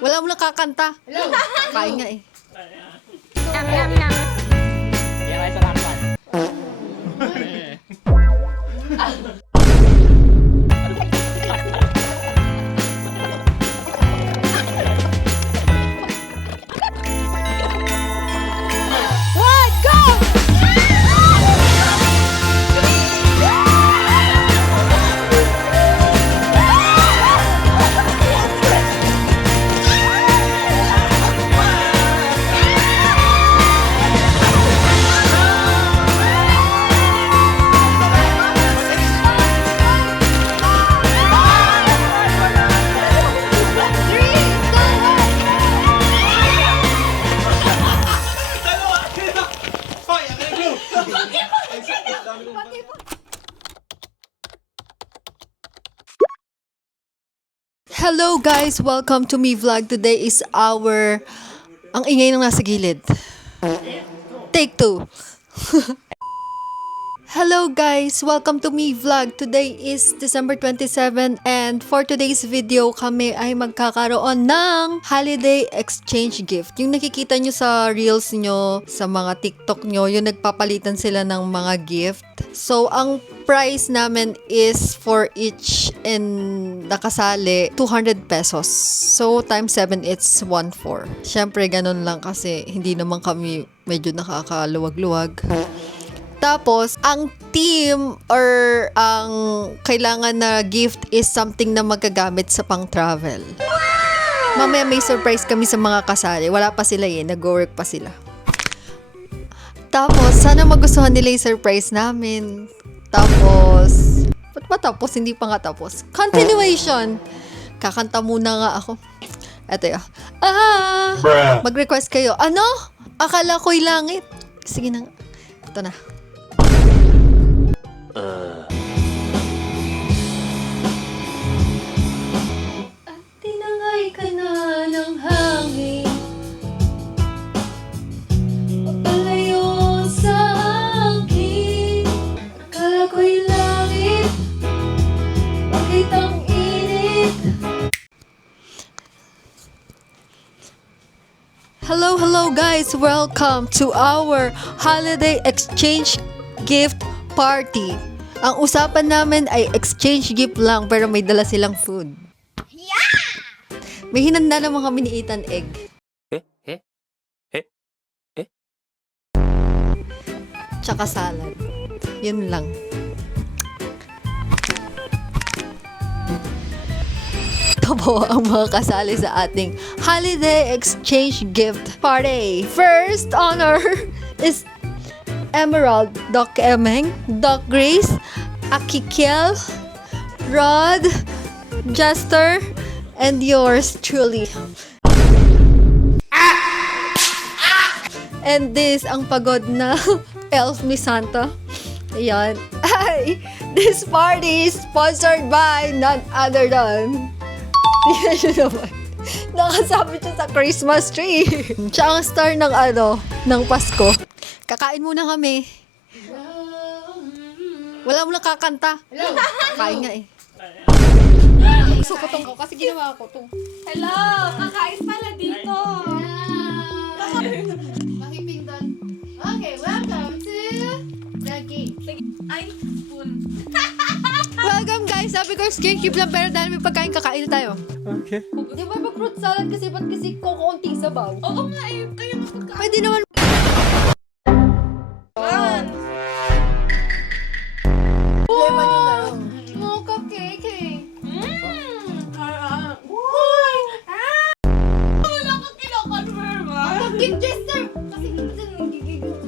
Wala mo nakakanta. Kakain nga eh. Yan ay sa lakpan. Hello guys! Welcome to me vlog. Today is our... Ang ingay nang nasa gilid. Take 2. Hello guys! Welcome to me vlog. Today is December 27 and for today's video kami ay magkakaroon ng holiday exchange gift. Yung nakikita nyo sa reels nyo, sa mga TikTok nyo, yung nagpapalitan sila ng mga gift. So, ang price namin is for each and nakasali 200 pesos. So, times 7 it's 1.4. Syempre, ganun lang kasi hindi naman kami medyo nakakaluwag-luwag. Tapos, ang team or ang kailangan na gift is something na magagamit sa pang-travel. Mamaya may surprise kami sa mga kasali. Wala pa sila eh. Nag-work pa sila. Tapos, sana magustuhan nila yung surprise namin. Tapos, ba't matapos? Hindi pa nga tapos. Continuation! Kakanta muna nga ako. Eto yun. Mag-request kayo. Ano? Akala ko'y langit. Sige na nga. Ito na. At tinangay ka na ng hangin. Palayo sa akin. Akala ko'y langit. Bakit ang init? Hello guys! Welcome to our holiday exchange gift party. Ang usapan namin ay exchange gift lang pero may dala silang food. Yeah! May hinanda naman kami ni Ethan egg. Tsaka salad. Yun lang. Ito po ang mga kasali sa ating holiday exchange gift party. First honor is Emerald, Doc Emeng, Doc Grace, Akikel, Rod, Jester, and yours truly. And this ang pagod na Elf ni Santa. Ayan. Ay, this party is sponsored by none other than... Tingnan nyo naman. Nakasabit siya sa Christmas tree. Siya ang star ng ng Pasko. Kakain muna kami. Wala mo nakakanta. Kakain nga eh. Gusto ko tong kasi ginawa ko to. Hello! Kakain pala dito! Mahiping doon. Okay, welcome to the game. Ay, spoon. Welcome guys! Sabi ko, skip lang pero dahil may pagkain, kakain na tayo. Okay. Di ba ba fruit salad kasi ba't kasi kukunti sabaw? Oo nga eh, kayo magpagkain. Pwede naman. Lemon yun na lang. Mocha cake eh. Uy! Wala kang kinakonfirm ah! Cake Jester! Kasi minsan nagigigil.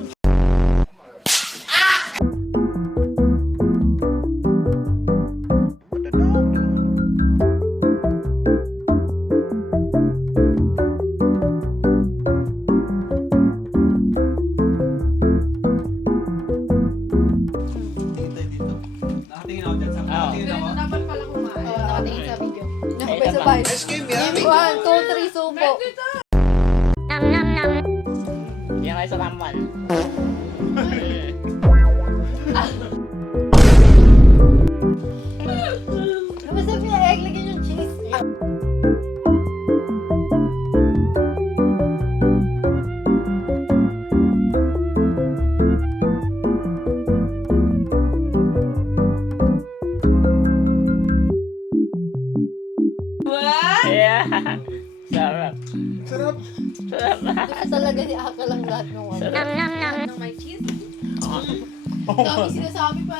Dapat pala kumain. Oo, nakatingin sa video. Sabay-sabay. 1, 2, 3, subo. Yan ay sa lakpan. Masarap yung egg, lagyan yung cheese. What? Yeah. Sarap. Sarap. Sarap na. Kasi talaga ni Aka lang lahat ng ano. Lahat ng may cheese. Dami sinasabi pa.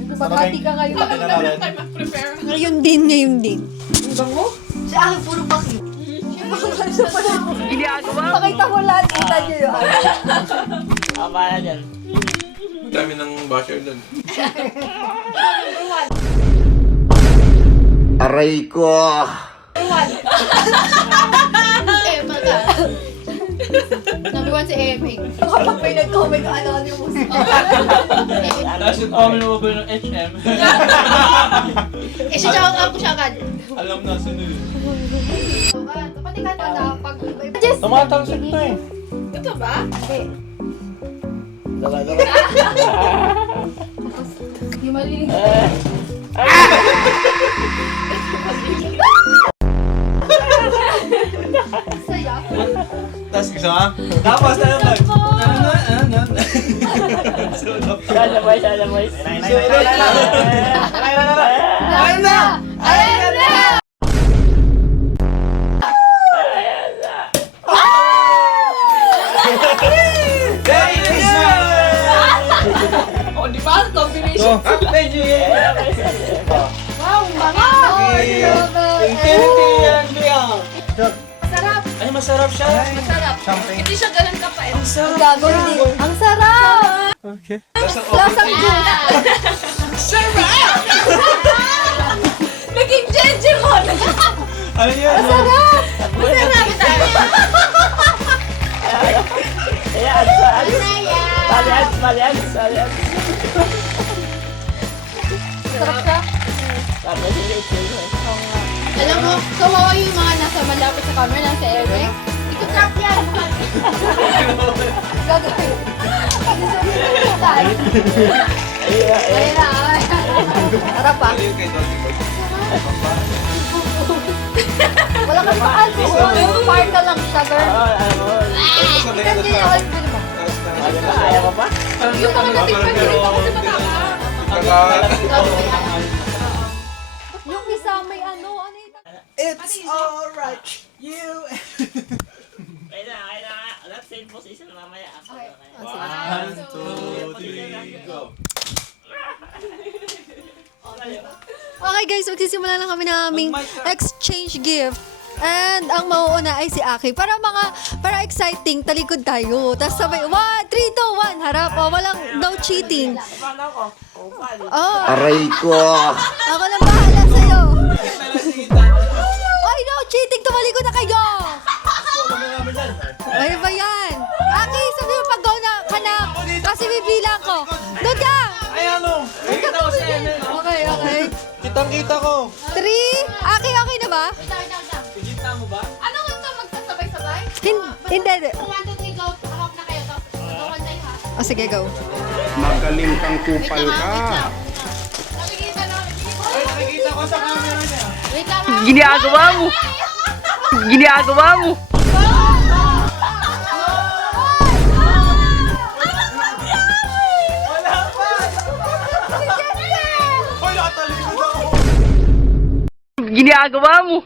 Nagbabati ka ngayon. Pati na natin. Tayo mag-prepare. Ngayon din. Si Aka puro bakit. Pakita mo lahat. Kita niyo yun. Para dyan. Dami ng basher dun. Aray ko! Emma ka. Number 1 si Emma. Kapag may nag-comment, anonymous. Tapos yung comment mo ba ng HM? Eh, siya ako siya agad. Alam na, sino yun? Pati ka na pag... Tumatalsik to eh. Ito ba? Hindi malilig. Saya. Tapos isa ka? Tapos na naman. Sana boys, sana boys. Ayun na! Ayun na! O, di ba? Combination. Wow, mga! Sarap! Ay, masarap siya. Masarap. Hindi siya ganun kapait. Ang gago, hindi. Ang sarap! Okay. Lasang juice. Naging jejemon. Ano yan? Sarap! Masarap tayo. Ayan, saan? Palyan, palyan, palyan. Sarap siya. Sabi si Rachel. Alam mo, kawawa yung mga nasa malapit sa camera, nasa Eric. Iko-trap yan! Gagawin. Ayan, Ayun na, Sarap ah. Ano yung kay Dottie Boy? Wala kang alcohol. Part ka lang siya, girl. Sanay ka Kasi na all sa... Ano ba? Ayaw mo pa? Yung mga natikman, hindi pa kasi matama. Yung isa may ano yun? It's alright. You... Ayun na, ayun na. Let's save position mamaya. Okay. 1, 2, 3, go. Okay guys, magsisimula lang kami ng aming exchange gift. And ang mauuna ay si Aki. Para exciting, talikod tayo. Tapos sabay, 1, 3, 2, 1, harap. O, walang, no cheating. Paano ko? Upal. Oh, Aray ko! ako lang bahala sa'yo. Oy, no cheating, tumalikod na kayo. Ano ba yan? Aki, sabi mo pag go na ka na. Kasi bibilang ko. Doon ka. Ay, ano? Nakita ko si Emel. Okay, okay. Kitang-kita ko. 3. Aki, okay na ba? Kita mo ba? Ano gusto magsasabay-sabay? Hindi. Kung 1, 2, 3, go. Harap na kayo. Tapos, go tayo ha. O, sige, go. Magaling kang Wait kupal lang ha, ka. wait lang. Nakikita na. Ay, nakikita ko sa camera niya. Wait lang ha. Ginagawa mo! Ginagawa mo! Hoy, nakatalikod ako. Ginagawa mo!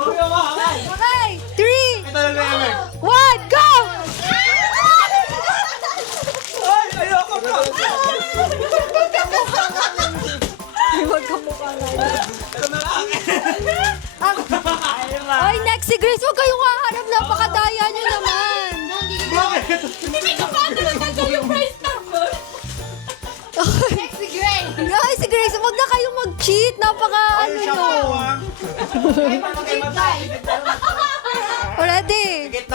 Huwag ka mahal. Okay, 3, Ito na Emel. 1, go! Ay, ayoko pa. Huwag ka mukha na. Ito na lang. Ay, next si Grace, huwag kayong haharap. Napakadaya nyo naman. Bakit? Hindi ko pa natanggal yung price number. Next si Gray. Ay, si Grace, huwag na kayong mag-cheat. Napaka ano Siya nyo. po, ah. Ay, mag-cheat tayo. Already. Pigit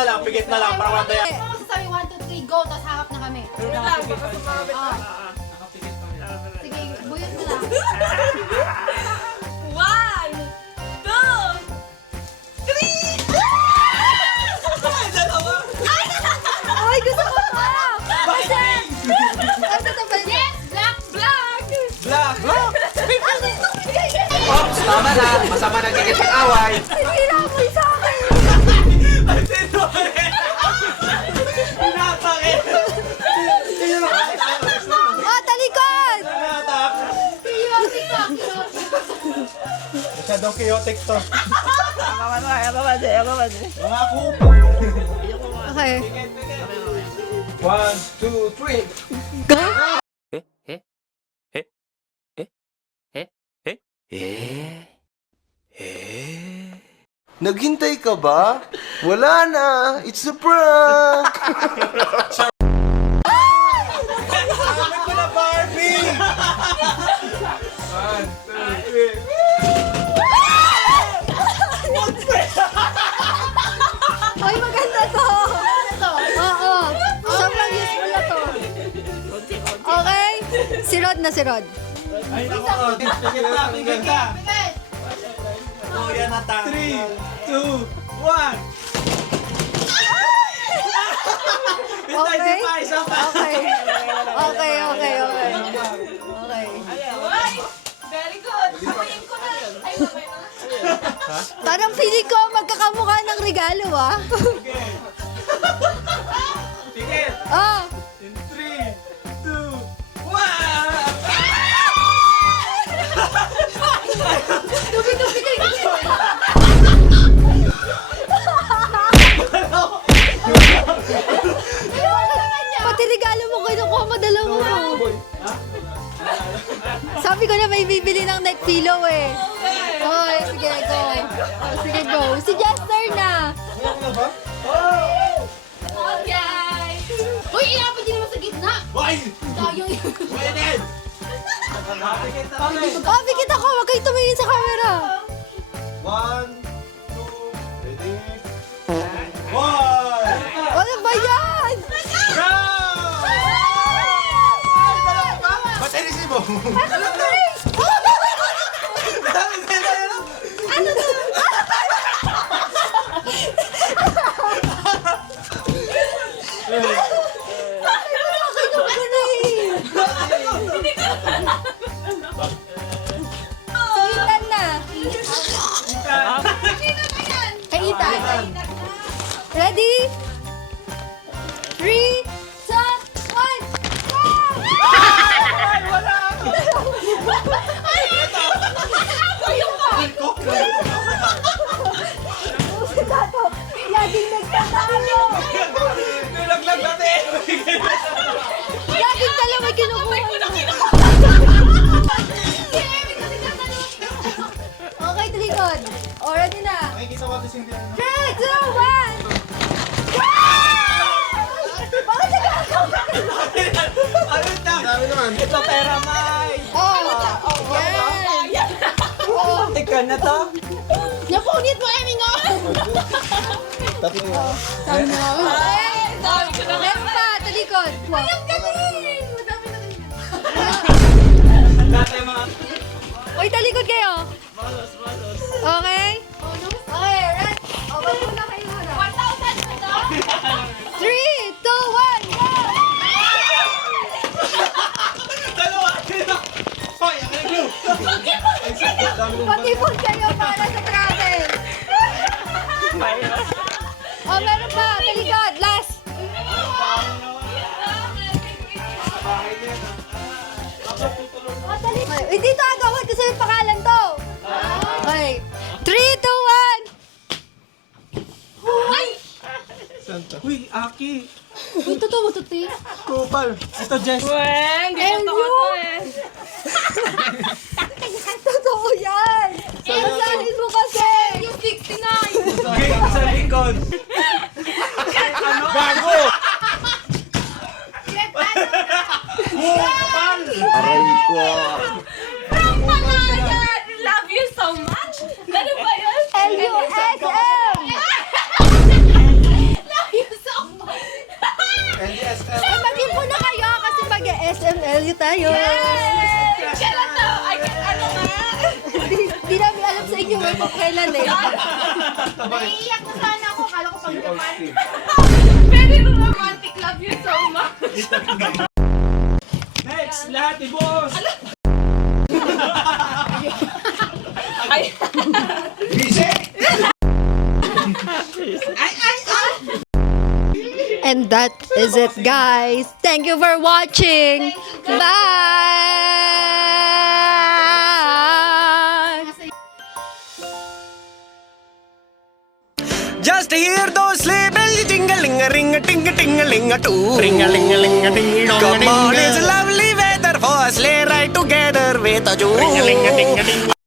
na lang, para mataya. Ako masasabi 1, 2, 3, go. Tapos harap na kami. Wait lang, baka sumabit na. Sige, buyot na lang. 1, 2, 3! Ay, gusto ko pa. Kasi, ano to ba? Yes! Black! Black! Black. Ops, tama na. Masama nagigit ang away. Sinira mo sa akin. Ay, sino eh? Pinatakit. Sino na? Ah, talikod. Pinatak. Yung TikTok. Masyadong chaotic to. Mga kupo. Okay. 1, 2, 3. Go! Naghintay ka ba? Wala na. It's a prank. Sabi ko na, Barbie! 1, 2, 3. Ay, maganda to! Oo. Sobrang useful na to. Okay? Si Rod na si Rod. Ay, nako. Tigit na. Oh, yan na ta. 3, 2, 1. Okay? Isa pa. Okay. Okay. Okay. Very good. Amoyin ko na. Ay, mamay na. Parang feeling ko magkakamukha ng regalo, ah. Tigit. Oh! In 3, 2, 1. Pati regalo mo, kinukuha mo dalawa mo. Sabi ko na may bibili ng neck pillow eh. Okay, sige, go. Oh, sige, go. Si Jester na. Okay. Uy, ilapit din naman sa gitna. Why? Dayong yun. Pwede. Oh, bigit ako. Huwag kayo tumingin sa camera. 1, 2, ready? 1. Ano ba yan? Go! Ba't inisip mo? Sulitan na. Kay Ethan. Ready? 3, 2, 1. Laging nagtatalo. Nilaglag natin! Laging talo may kinukuha. Okay, talikod. O, ready na. Makikita ko ito sindi. 3, 2, 1. Bakit nagkakawa? Ayun na! Dami naman. Ito pera, May! Oh, yan. Oh, Tika na to. Napunit mo, Eming, oh! Tatlo yan. sabi mo. Sabi ko na. Meron pa, talikod. Wow. Galing! Madami na ganyan. Dati mga... Uy, talikod kayo. Okay? Okay, ready? O, wag muna kayo muna. 1,000 na to. 3, 2, 1, go! Dalawa! Hoy, ang glue! Patipon kayo para sa travel. O, meron pa, talikod. Last. Ay, dito agawad kasi yung pangalan to. Okay. 3, 2, 1. Ay! Santa. Uy, Aki! Uy, totoo mo, tuti. Kupal! Ito, Jess! Weng, ganito ko to eh. Totoo yan. Masahin mo kasi. Yung 69! Game sa likod! Bago! Kupal! Aray ko. Panayan! Love you so much. Ano ba yun? LUSM. Love you so much. NDSM! Eh, mag-impon na kayo kasi mag-SMLU tayo. Kailan to? Ay, ano nga? Di namin alam sa inyo kung kailan eh. Naiiyak na sana ako. Kala ko pag Japan. Very romantic. Love you so much. Next! Lahat ni boss! Ay, And that is it, guys. Thank you for watching. Bye! Just hear those sleigh bells jingling a ring a ting a ting a ling a too. Ring a ling a ling a ding dong. Come on, it's lovely weather for a sleigh ride together with a Jew. Ring a ling a ding a ding.